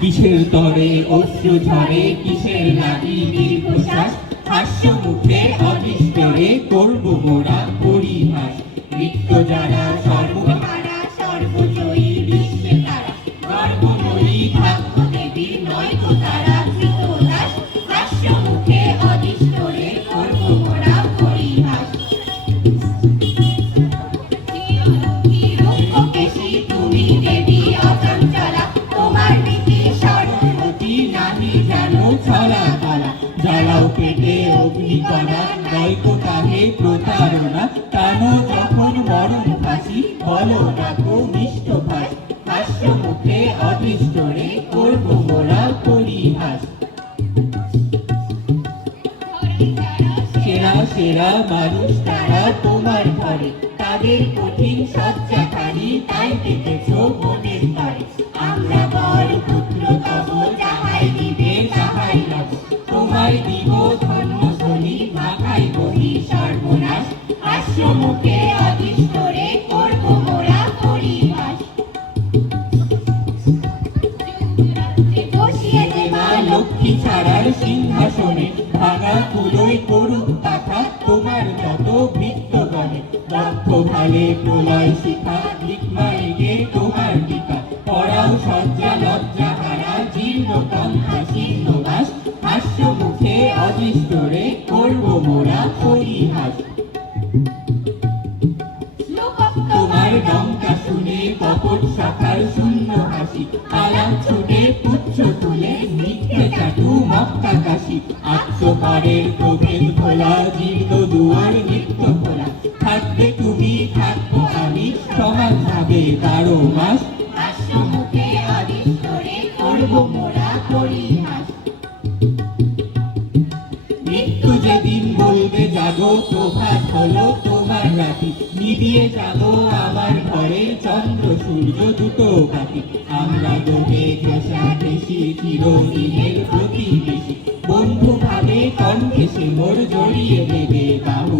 কিসের তরে অশ্রু ঝরে, কিসের লাগি দীর্ঘশ্বাস, হাস্য মুখে অদৃষ্টরে করব মোরা পরিহাস। নৃত্য যারা সর্বহারা সর্বজয়ী বিশ্বে তারা, গর্বময়ী ভাগ্য দেবী নয়তো তারা কৃতদাস। হাস্য মুখে অদৃষ্টরে করব মোরা পরিহাস। চিরকেশী তুমি দেবী অচঞ্চলা, তোমার নীতি সরস্বতী নাহি জানো ছলা কলা। জ্বালাও পেটে অগ্নিকণা, নয়তো তাহে প্রতারণা। টানো যখন মরণ ফাঁসি, বলো ডাকো মিষ্ট ভাস। হাস্য মুখে অদৃষ্টরে করব মোরা পরিহাস। সেরা সেরা মানুষ তারা তোমার ঘরে, তাদের কঠিন শয্যাকারী তাই দেখেছ মনের তরে। আমরা বর পুত্র তব, যাহাই দিবে তাহাই লব। তোমায় দিব ধন্য ধনী, মাথায় বহি সর্বনাশ। হাস্য মুখে অদৃষ্টরে করব মোরা পরিহাস। বসিয়ে দেবা লক্ষ্মী ছাড়ার সিংহাসনে, ভাঙা কুলোয় করুক কথা তোমার যত বৃত্তগণে। দক্ষ ভালে প্রলয় শিখা, ভিকমাইগে তোমার টিকা। পড়াও শয্যা লজ্জা হারা, জীর্ণ কণ্ঠা শীর্ণবাস। হাস্য মুখে অদৃষ্টরে করব মোরা পরিহাস। তোমার ডঙ্কা শুনে কপট শাখার শূন্য হাসি, আলাম ছুটে পুচ্ছ তুলে মিথ্যে চাটু মক্কা কাশি। আত্মপারের প্রভেদ খোলা, জীর্ণ দুয়ার নিত্য খোলা। থাকবে তুমি থাকবো আমি, সমান ভাবে 12 মাস। হাস্য মুখে অদৃষ্টরে করব মোরা পরিহাস। মৃত্যু যেদিন বলবে জাগো, প্রভাত হলো তোমার রাতি। নিবিয়ে যাবো আমার ঘরে চন্দ্র সূর্য দুটো পাখি। আমরা দোহে ঘেঁষাঘেঁষি চিরদিনের প্রতিবেশী। বন্ধু ভাবে কণ্ঠে সে মোর জড়িয়ে দেবে বাহু